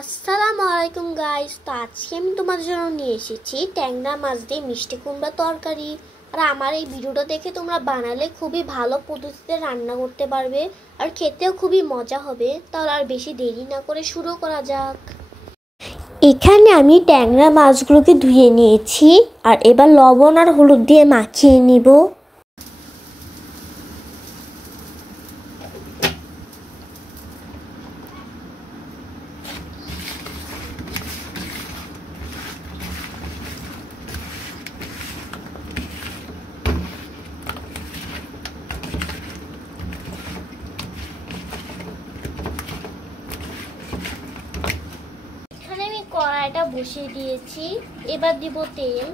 আসসালামু আলাইকুম গাইস। তো আজকে আমি তোমাদের জন্য নিয়ে এসেছি ট্যাংরা মাছ দিয়ে মিষ্টি কুমড়া তরকারি। আর আমার এই ভিডিওটা দেখে তোমরা বানালে খুবই ভালো পদ্ধতিতে রান্না করতে পারবে আর খেতেও খুবই মজা হবে। তাহলে আর বেশি দেরি না করে শুরু করা যাক। এখানে আমি ট্যাংরা মাছগুলোকে ধুয়ে নিয়েছি আর এবার লবণ আর হলুদ দিয়ে মাখিয়ে নিব। আমি কড়াইটা বসিয়ে দিয়েছি, এবার দিব তেল।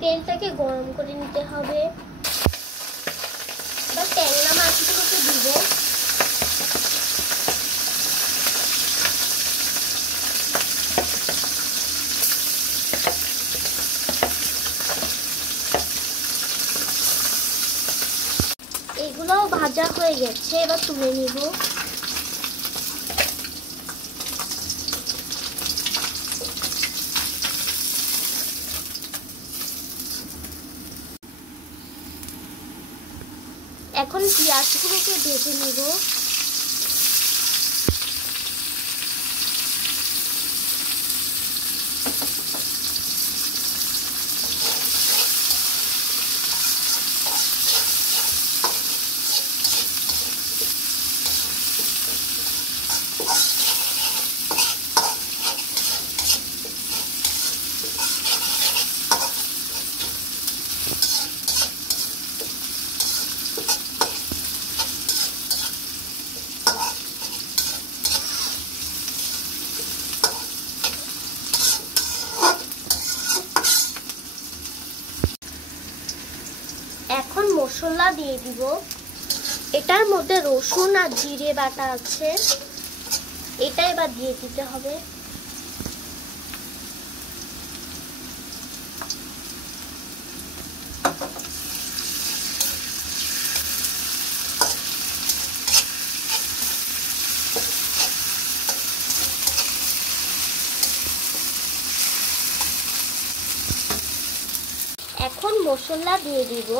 তেলটাকে গরম করে নিতে হবে। এবার ট্যাংরা মাছগুলোকে দিব। এগুলোও ভাজা হয়ে গেছে, এবার তুলে নিব। এখন পেঁয়াজগুলোকে ভেজে নিব। এখন মশলা দিয়ে দিব। এটার মধ্যে রসুন আর জিরে বাটা আছে, এটা এবার দিয়ে দিতে হবে। এখন মশলা দিয়ে দিব।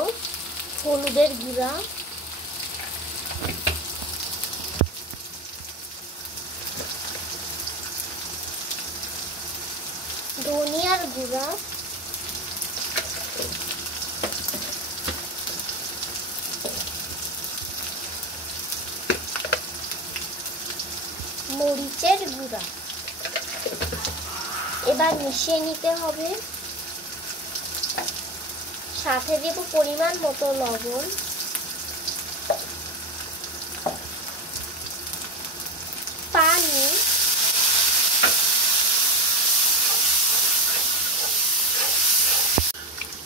হলুদের গুঁড়া, ধনিয়ার গুঁড়া, মরিচের গুঁড়া। এবার মিশিয়ে নিতে হবে। সাথে দেব পরিমাণ মতো লবণ, পানি,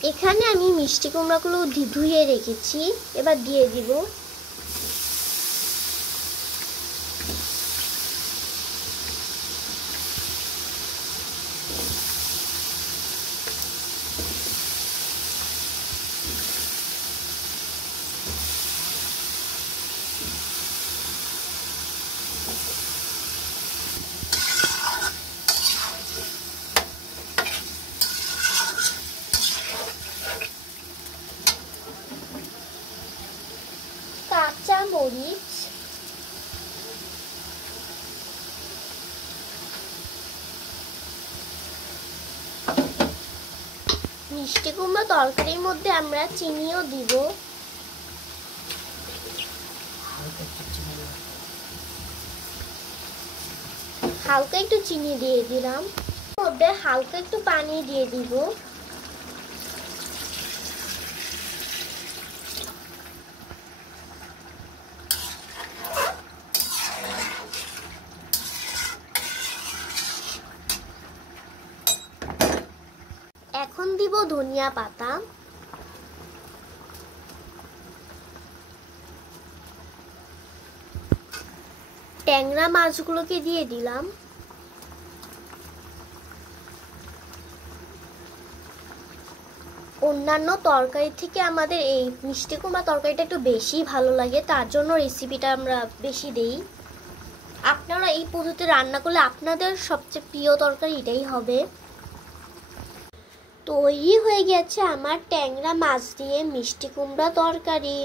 এখানে আমি মিষ্টি কুমড়াগুলো ধুয়ে রেখেছি, এবার দিয়ে দিব। কাঁচা মরিচ, মিষ্টি কুমড়া তরকারির মধ্যে আমরা চিনিও দিব। হালকা একটু চিনি দিয়ে দিলাম, মধ্যে হালকা একটু পানি দিয়ে দিব। এখন দিব ধনিয়া পাতা। ট্যাংরা মাছগুলোকে দিয়ে দিলাম। অন্যান্য তরকারি থেকে আমাদের এই মিষ্টি কুমড়া তরকারিটা একটু বেশি ভালো লাগে, তার জন্য রেসিপিটা আমরা বেশি দেই। আপনারা এই পদ্ধতিতে রান্না করলে আপনাদের সবচেয়ে প্রিয় তরকারি এটাই হবে। তৈরি হয়ে গেছে আমার ট্যাংরা মাছ দিয়ে মিষ্টি কুমড়া তরকারি।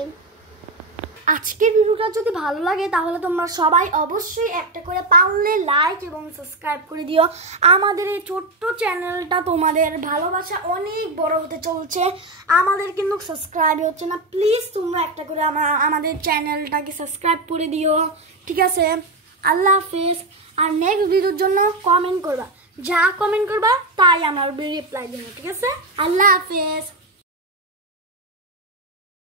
আজকের ভিডিওটা যদি ভালো লাগে তাহলে তোমরা সবাই অবশ্যই একটা করে পারলে লাইক এবং সাবস্ক্রাইব করে দিও। আমাদের এই ছোট্ট চ্যানেলটা তোমাদের ভালোবাসা অনেক বড় হতে চলছে, আমাদের কিন্তু সাবস্ক্রাইব হচ্ছে না। প্লিজ তোমরা একটা করে আমাদের চ্যানেলটাকে সাবস্ক্রাইব করে দিও, ঠিক আছে? আল্লাহ হাফেজ। আর নেক্সট ভিডিওর জন্য কমেন্ট করবা, যা কমেন্ট করবা তাই আমার রিপ্লাই দেবো, ঠিক আছে? আল্লাহ হাফেজ।